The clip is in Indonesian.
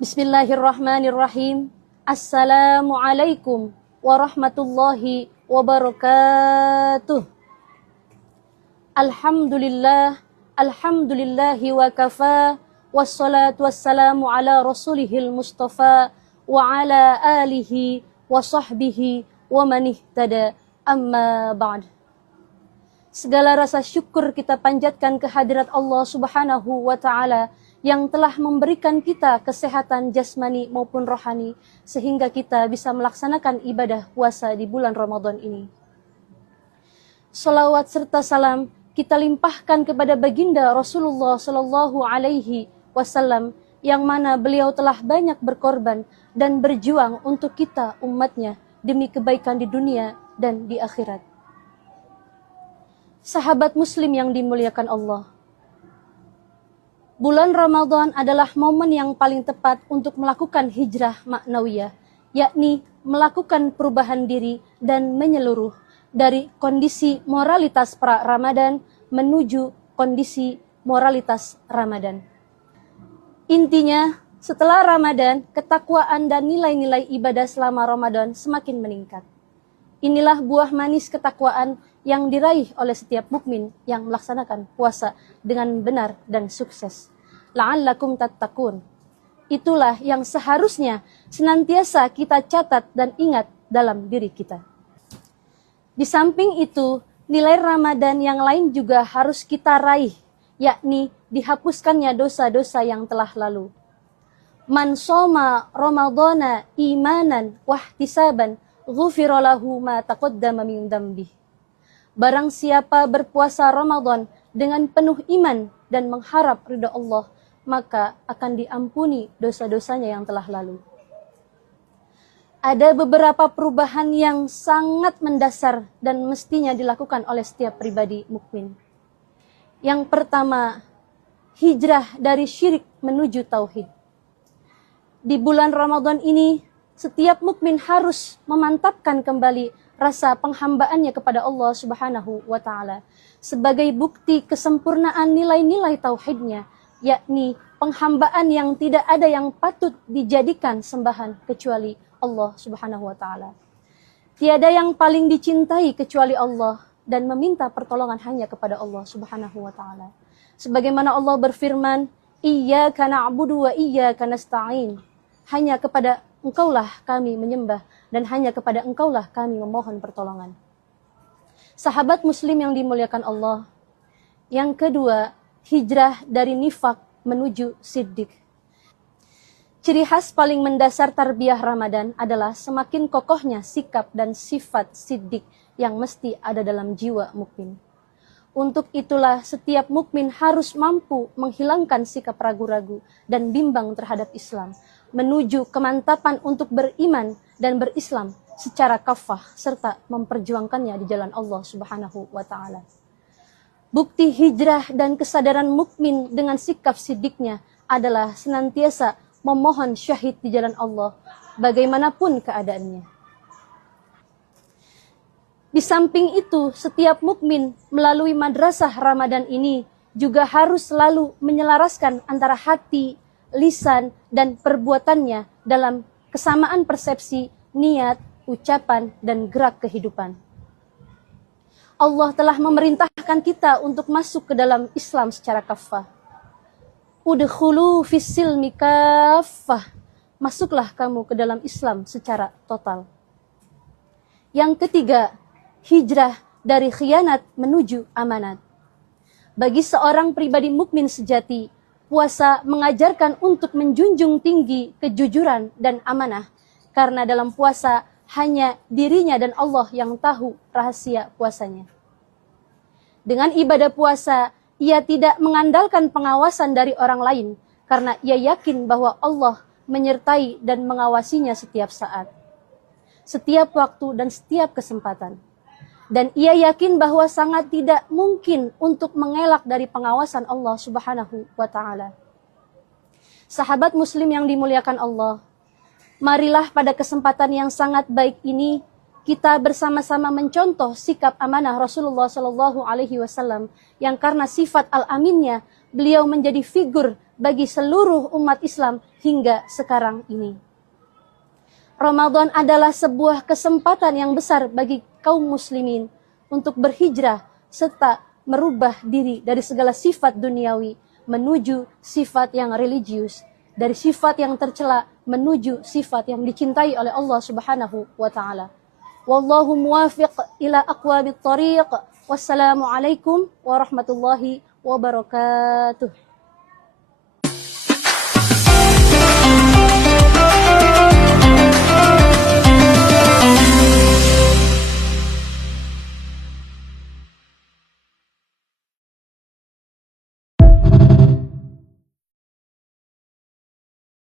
Bismillahirrahmanirrahim. Assalamualaikum warahmatullahi wabarakatuh. Alhamdulillahi wa kafa, wassalatu wassalamu ala rasulihil mustafa, wa ala alihi wa sahbihi wa man ihtada, amma ba'd. Segala rasa syukur kita panjatkan kehadirat Allah subhanahu wa ta'ala yang telah memberikan kita kesehatan jasmani maupun rohani sehingga kita bisa melaksanakan ibadah puasa di bulan Ramadan ini. Salawat serta salam kita limpahkan kepada baginda Rasulullah Sallallahu Alaihi Wasallam yang mana beliau telah banyak berkorban dan berjuang untuk kita umatnya demi kebaikan di dunia dan di akhirat. Sahabat muslim yang dimuliakan Allah, bulan Ramadan adalah momen yang paling tepat untuk melakukan hijrah maknawiyah, yakni melakukan perubahan diri dan menyeluruh dari kondisi moralitas pra-Ramadan menuju kondisi moralitas Ramadan. Intinya, setelah Ramadan, ketakwaan dan nilai-nilai ibadah selama Ramadan semakin meningkat. Inilah buah manis ketakwaan yang diraih oleh setiap mukmin yang melaksanakan puasa dengan benar dan sukses. La'allakum tattaqun. Itulah yang seharusnya senantiasa kita catat dan ingat dalam diri kita. Di samping itu, nilai Ramadan yang lain juga harus kita raih, yakni dihapuskannya dosa-dosa yang telah lalu. Man shoma Ramadana imanan wahtisaban ghufira lahu ma taqaddama min dzambi. Barang siapa berpuasa Ramadan dengan penuh iman dan mengharap ridha Allah, maka akan diampuni dosa-dosanya yang telah lalu. Ada beberapa perubahan yang sangat mendasar dan mestinya dilakukan oleh setiap pribadi mukmin. Yang pertama, hijrah dari syirik menuju tauhid. Di bulan Ramadan ini, setiap mukmin harus memantapkan kembali rasa penghambaannya kepada Allah Subhanahu wa ta'ala sebagai bukti kesempurnaan nilai-nilai tauhidnya, yakni penghambaan yang tidak ada yang patut dijadikan sembahan kecuali Allah Subhanahu wa ta'ala. Tiada yang paling dicintai kecuali Allah dan meminta pertolongan hanya kepada Allah Subhanahu wa ta'ala. Sebagaimana Allah berfirman, Iyyaka na'budu wa iyyaka nasta'in. Hanya kepada Engkaulah kami menyembah dan hanya kepada Engkaulah kami memohon pertolongan. Sahabat muslim yang dimuliakan Allah. Yang kedua, hijrah dari nifak menuju siddiq. Ciri khas paling mendasar tarbiyah Ramadan adalah semakin kokohnya sikap dan sifat siddiq yang mesti ada dalam jiwa mukmin. Untuk itulah setiap mukmin harus mampu menghilangkan sikap ragu-ragu dan bimbang terhadap Islam, menuju kemantapan untuk beriman dan berislam secara kafah serta memperjuangkannya di jalan Allah Subhanahu wa ta'ala. Bukti hijrah dan kesadaran mukmin dengan sikap sidiknya adalah senantiasa memohon syahid di jalan Allah bagaimanapun keadaannya. Di samping itu, setiap mukmin melalui madrasah Ramadan ini juga harus selalu menyelaraskan antara hati, lisan, dan perbuatannya dalam kesamaan persepsi, niat, ucapan, dan gerak kehidupan. Allah telah memerintahkan kita untuk masuk ke dalam Islam secara kafah. Udkhulu fis-silmi kaffah. Masuklah kamu ke dalam Islam secara total. Yang ketiga, hijrah dari khianat menuju amanat. Bagi seorang pribadi mukmin sejati, puasa mengajarkan untuk menjunjung tinggi kejujuran dan amanah, karena dalam puasa hanya dirinya dan Allah yang tahu rahasia puasanya. Dengan ibadah puasa, ia tidak mengandalkan pengawasan dari orang lain, karena ia yakin bahwa Allah menyertai dan mengawasinya setiap saat, setiap waktu dan setiap kesempatan. Dan ia yakin bahwa sangat tidak mungkin untuk mengelak dari pengawasan Allah Subhanahu wa ta'ala. Sahabat muslim yang dimuliakan Allah, marilah pada kesempatan yang sangat baik ini kita bersama-sama mencontoh sikap amanah Rasulullah Sallallahu Alaihi Wasallam yang karena sifat al-aminnya beliau menjadi figur bagi seluruh umat Islam hingga sekarang ini. Ramadan adalah sebuah kesempatan yang besar bagi kaum muslimin untuk berhijrah serta merubah diri dari segala sifat duniawi menuju sifat yang religius, dari sifat yang tercela menuju sifat yang dicintai oleh Allah Subhanahu wa taala. Wallahu muwafiq ila aqwamit thariq. Wassalamu alaikum warahmatullahi wabarakatuh.